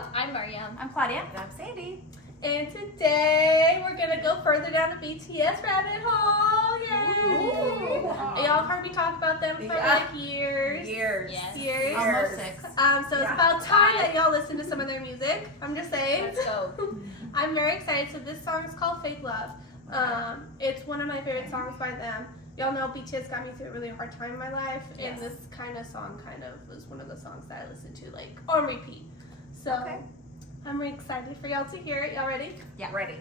Abrielle. I'm Mariam. I'm Claudia. And I'm Sandy. And today we're gonna go further down the BTS rabbit hole. Yay! Y'all have heard me talk about them for like years. Yes. Years. Almost 6. So it's about time that y'all listen to some of their music. I'm just saying. Let's go. I'm very excited. So this song is called Fake Love. It's one of my favorite songs by them. Y'all know BTS got me through a really hard time in my life, and this kind of song was one of the songs that I listened to like on repeat. So I'm really excited for y'all to hear it. Y'all ready? Yeah. Ready.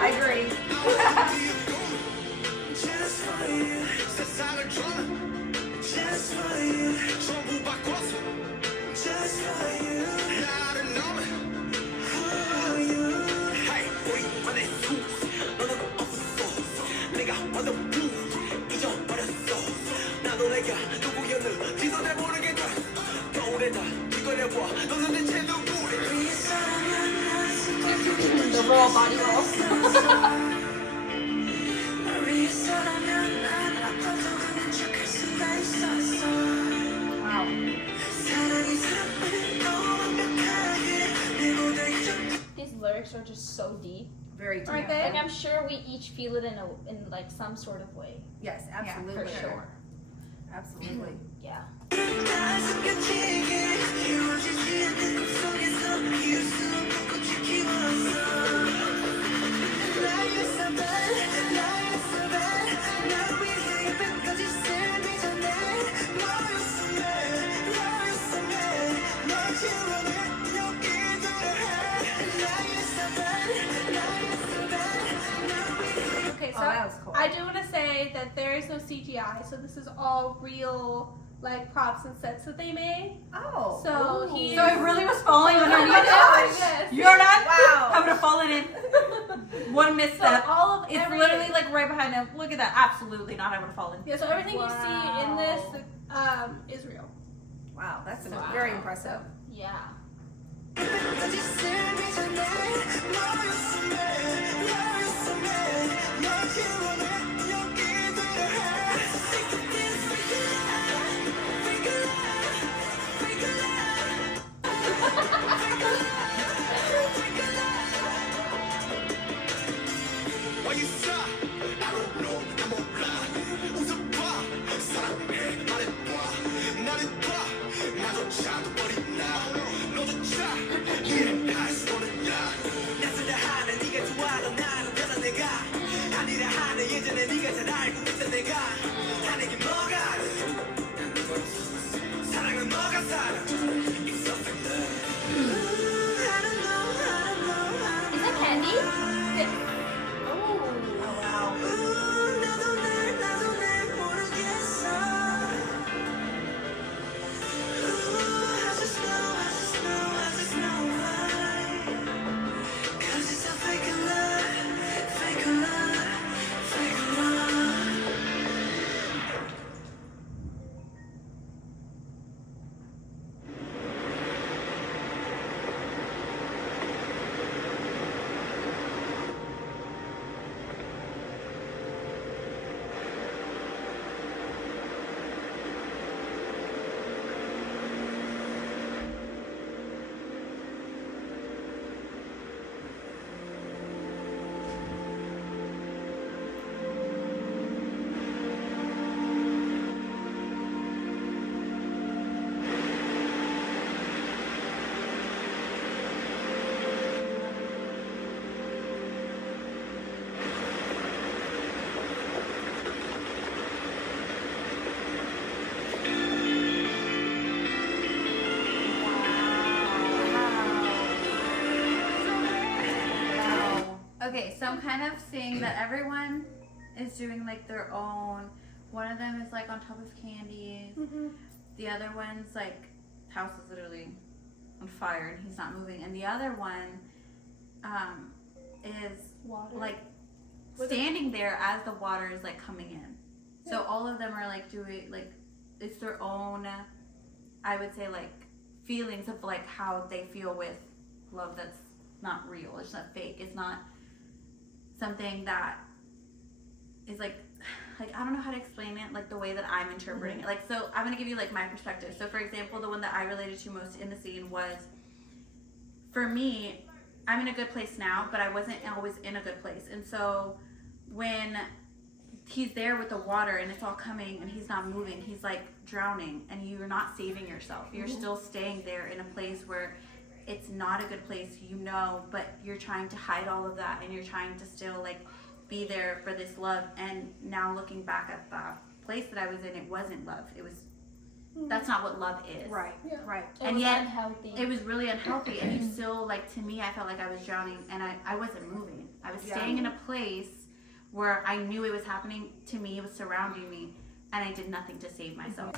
I agree. The raw body roll. Wow. These lyrics are just so deep. Very deep. Aren't they? Like I'm sure we each feel it in like some sort of way. Yes, absolutely. For sure. Absolutely. Yeah. Okay, so that was cool. I do want to say that there is no CGI, so this is all real like props and sets that they made. Oh. So Ooh. he So it really was falling underneath it? Yes. You're not? Wow. I would have fallen in one So misstep. all of It's everything, literally like right behind him. Look at that. Absolutely not. I would have fallen. yeah. So everything you see in this Wow. is real. Wow, that's Wow. very impressive. Yeah. Okay, so I'm kind of seeing that everyone is doing like their own. One of them is like on top of candies. Mm-hmm. The other one's like house is literally on fire and he's not moving. And the other one is Water. like standing there as the water is like coming in. So all of them are like doing like it's their own, I would say, like feelings of like how they feel with love that's not real. It's not fake. It's not something that is like I don't know how to explain it, like the way that I'm interpreting it. Like, so I'm gonna give you like my perspective. So for example, the one that I related to most in the scene was, for me, I'm in a good place now, but I wasn't always in a good place. And so when he's there with the water and it's all coming and he's not moving, he's like drowning, and you're not saving yourself. You're still staying there in a place where it's not a good place, you know, but you're trying to hide all of that and you're trying to still like be there for this love. And now looking back at the place that I was in, it wasn't love. It was, that's not what love is. Right. Yeah. Right. And yet unhealthy. it was really unhealthy, and you still, like, to me, I felt like I was drowning and I wasn't moving. I was staying in a place where I knew it was happening to me, it was surrounding me, and I did nothing to save myself.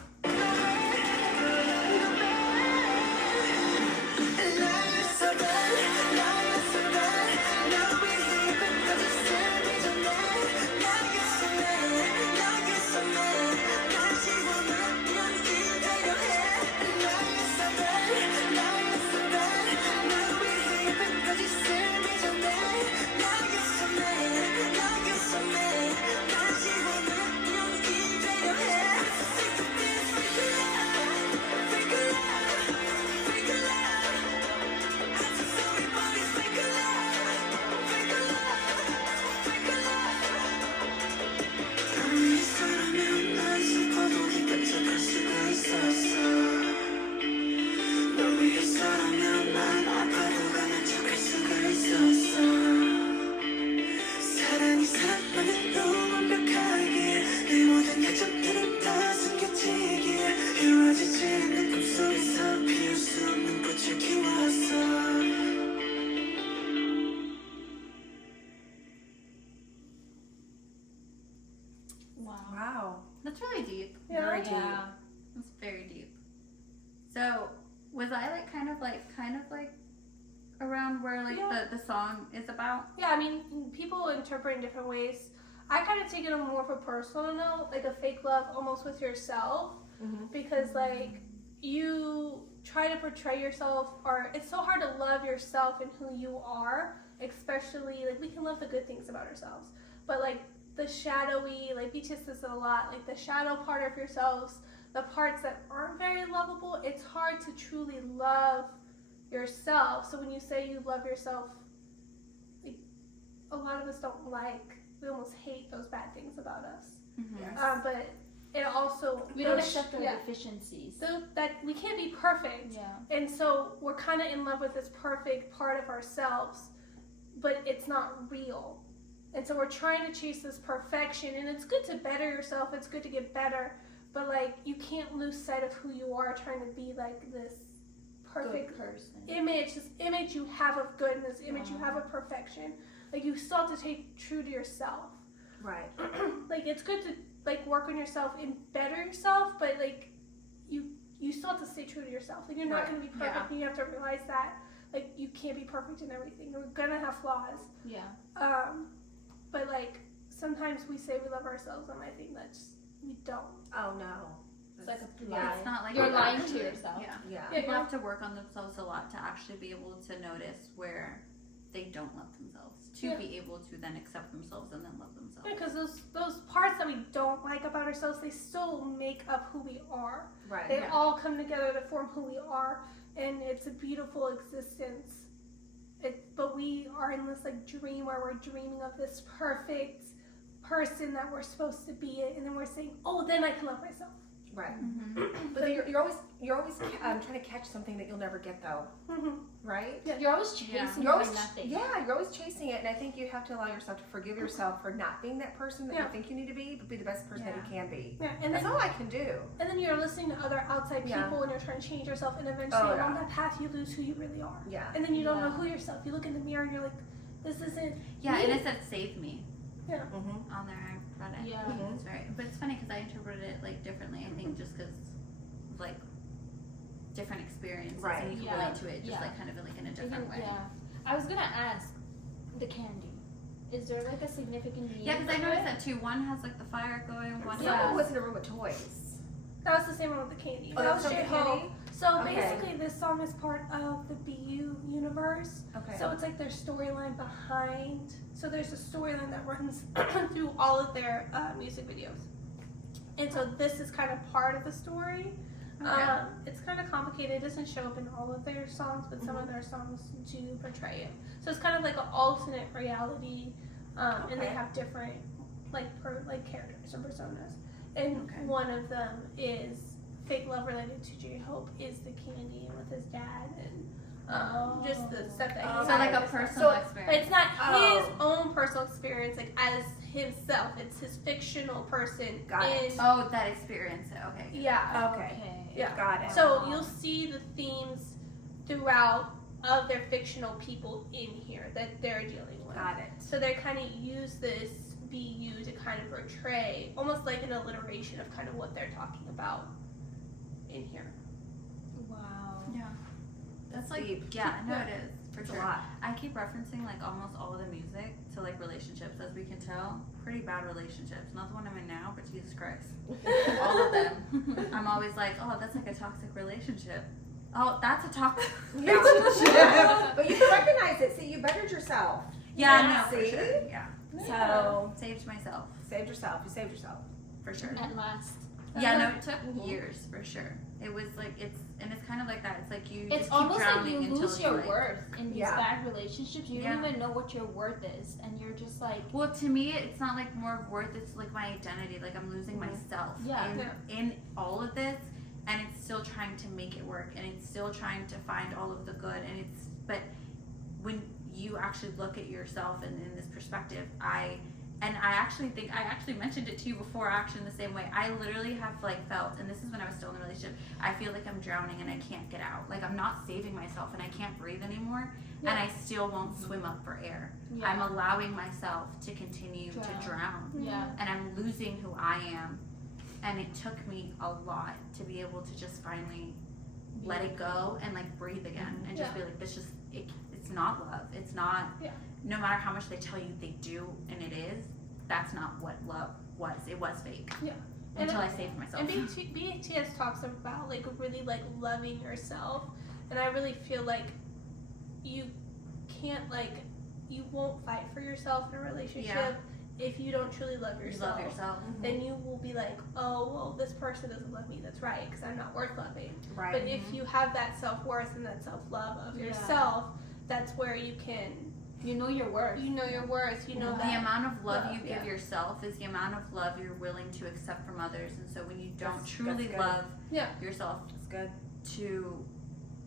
Wow. That's really deep. Yeah. Very deep. Yeah. That's very deep. So, was I like kind of like around where like the song is about? Yeah, I mean, people interpret in different ways. I kind of take it on more of a personal note, like a fake love almost with yourself, because like you try to portray yourself, or it's so hard to love yourself and who you are, especially like we can love the good things about ourselves, but like the shadowy, like BTS says it a lot, like the shadow part of yourselves, the parts that aren't very lovable, it's hard to truly love yourself. So when you say you love yourself, like a lot of us don't like, we almost hate those bad things about us. Yes. But it also, We don't accept our deficiencies. so that we can't be perfect. Yeah. And so we're kind of in love with this perfect part of ourselves, but it's not real. And so we're trying to chase this perfection, and it's good to better yourself, it's good to get better, but like you can't lose sight of who you are trying to be like this perfect Good person. image, this image you have of goodness, image you have of perfection. Like you still have to stay true to yourself. Right. Like it's good to like work on yourself and better yourself, but like you still have to stay true to yourself. Like you're not Right. going to be perfect, and you have to realize that like you can't be perfect in everything. We're gonna have flaws. Yeah. But like sometimes we say we love ourselves, and I think that's we don't. Oh no. It's like a Yeah. lie. It's not like You're you lying actually- to yourself. Yeah. Yeah. Yeah. People have to work on themselves a lot to actually be able to notice where they don't love themselves, to Yeah. be able to then accept themselves and then love themselves. Yeah, because those parts that we don't like about ourselves, they still make up who we are. Right. They Yeah. all come together to form who we are, and it's a beautiful existence. But we are in this like dream where we're dreaming of this perfect person that we're supposed to be, and then we're saying, "Oh, then I can love myself." Right. Mm-hmm. But you're always trying to catch something that you'll never get though, right? You're always chasing You're always nothing. you're always chasing it, and I think you have to allow yourself to forgive yourself for not being that person that Yeah. you think you need to be, but be the best person that you can be. Yeah, and That's then all I can do. you're listening to other outside Yeah. people, and you're trying to change yourself, and eventually Oh, along yeah. that path you lose who you really are. Yeah. And then you don't know Yeah. who yourself. You look in the mirror and you're like, this isn't. Yeah, me. and it said "Save Me" Mm-hmm. on there. I read it. Yeah. It's very, but it's funny because I interpreted it like differently. I think just because like different experiences, Right. and you can Yeah. relate to it just Yeah. like kind of like in a different way. Yeah. I was gonna ask the candy. Is there like a significant meaning? Yeah, because I to noticed it? that too. One has like the fire going. One Yeah. Someone was in a room with toys. That was the same one with the candy. Oh, that was J. the Hope. candy? So Okay. basically, this song is part of the BU universe. Okay. So it's like their storyline behind. So there's a storyline that runs through all of their music videos. And so this is kind of part of the story. Okay. It's kind of complicated. It doesn't show up in all of their songs, but some of their songs do portray it. So it's kind of like an alternate reality, and they Okay. have different like characters or personas. And Okay. one of them is fake love related to J. Hope is the candy and with his dad and just the stuff that he Oh, so like a had. personal So experience. it's not Oh. his own personal experience like as himself. It's his fictional person Got it. Oh, that experience. Okay. Yeah. Okay. Yeah. Got it. So you'll see the themes throughout of their fictional people in here that they're dealing with. Got it. So they kind of use this BU to kind of portray almost like an alliteration of kind of what they're talking about in here. Wow. Yeah. That's like deep. yeah, no, it is for It's a sure. lot. I keep referencing like almost all of the music to like relationships, as we can tell. Pretty bad relationships. Not the one I'm in now, but Jesus Christ. All of them. I'm always like, oh, that's like a toxic relationship. Oh, that's a toxic Yeah. But you can recognize it. See, you bettered yourself. Yeah, Yeah, no, for see? sure. Yeah. So Saved myself, saved yourself. You saved yourself. for sure. At last. Yeah, no, it took Mhm. years for sure. It was like it's kind of like that. It's like you It's just keep almost like drowning you until lose you, your like, worth in these Yeah. bad relationships. You Yeah. don't even know what your worth is, and you're just like, Well, to me, it's not like more of worth. It's like my identity. Like I'm losing Mhm. myself Yeah. in all of this, and it's still trying to make it work, and it's still trying to find all of the good. And it's but when you actually look at yourself and in this perspective, I actually think I actually mentioned it to you before, actually in the same way. I literally have like felt, and this is when I was still in the relationship, I feel like I'm drowning and I can't get out. Like I'm not saving myself and I can't breathe anymore, and I still won't swim up for air. yeah, I'm allowing myself to continue to drown, yeah, and I'm losing who I am. And it took me a lot to be able to just finally let it go and like breathe again and just be like, this just it's not love. It's not. Yeah. No matter how much they tell you they do, and it is. That's not what love was. It was fake. Yeah. Until I saved myself. And BTS talks about like really like loving yourself, and I really feel like you can't like you won't fight for yourself in a relationship if you don't truly love You yourself. love yourself. Then you will be like, oh well, this person doesn't love me. That's right, because I'm not worth loving. Right. But if you have that self-worth and that self-love of Yeah. yourself, that's where you can you know your worth. you know your worth. You know The that. amount of love you yeah. give yourself is the amount of love you're willing to accept from others. And so when you don't That's truly good. love Yeah. yourself That's good.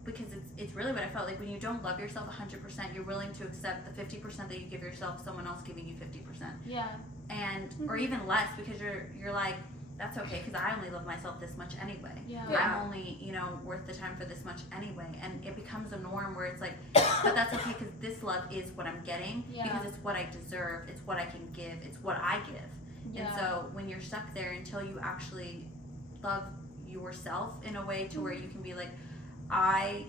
because it's really what I felt like when you don't love yourself 100%, you're willing to accept the 50% that you give yourself, someone else giving you 50%. Yeah, And or even less, because you're like, that's okay because I only love myself this much anyway. yeah, Yeah. I'm only, worth the time for this much anyway. And it becomes a norm where it's like, but that's okay because this love is what I'm getting Yeah. because it's what I deserve, it's what I can give, it's what I give. yeah. And so when you're stuck there until you actually love yourself in a way to where you can be like, I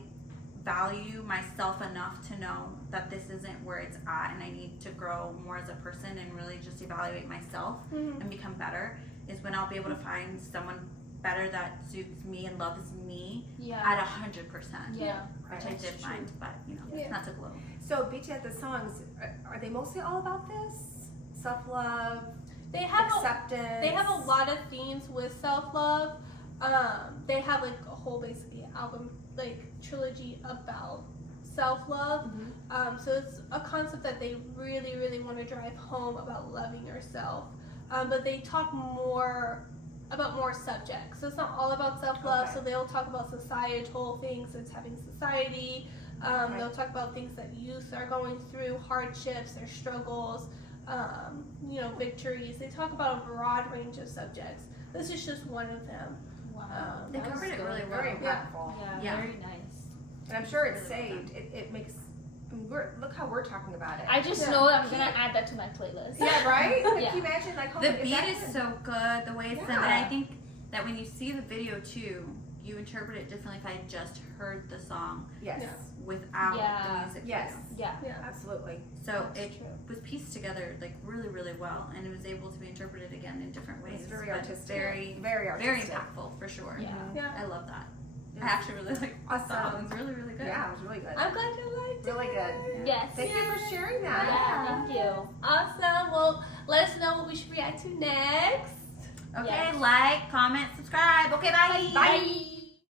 value myself enough to know that this isn't where it's at and I need to grow more as a person and really just evaluate myself Mhm. and become better, is when I'll be able to find someone better that suits me and loves me yeah, at 100%. yeah. Which I did find, but Yeah. that took a little. So BTS, the songs, are they mostly all about this? Self-love, They have acceptance? They have a lot of themes with self-love. They have like a whole basically album like trilogy about self-love. So it's a concept that they really, really want to drive home about loving yourself. But they talk more about more subjects. So it's not all about self-love. Okay. So they'll talk about societal things that's having society. Okay. They'll talk about things that youth are going through, hardships, their struggles, victories. They talk about a broad range of subjects. This is just one of them. Wow. They That was covered it good. really Very well. Yeah. impactful. Yeah, Yeah. very nice. And I'm sure it's saved. It makes, Look how we're talking about it. I just Yeah. know that I'm gonna add that to my playlist. Yeah, right? Like, Yeah. can you imagine, like, The if beat that is could- so good, the way it's done, Yeah. and I think that when you see the video too, you interpret it differently if I had just heard the song Yes. Yeah. without Yeah. the music Yes. video. Yeah. Yeah. Absolutely. So That's it true. was pieced together like really, really well, and it was able to be interpreted again in different ways. It's very but artistic. Very, Very very artistic. impactful for sure. Yeah. Yeah. I love that. Yeah. I actually really like the Awesome. song. It's really, really good. Yeah, it was really good. I'm glad you liked Really it. good. Yes. Thank you for sharing that. Yeah, thank you. Awesome. Well, let us know what we should react to next. Okay, Yes. like, comment, subscribe. Okay, bye. Bye.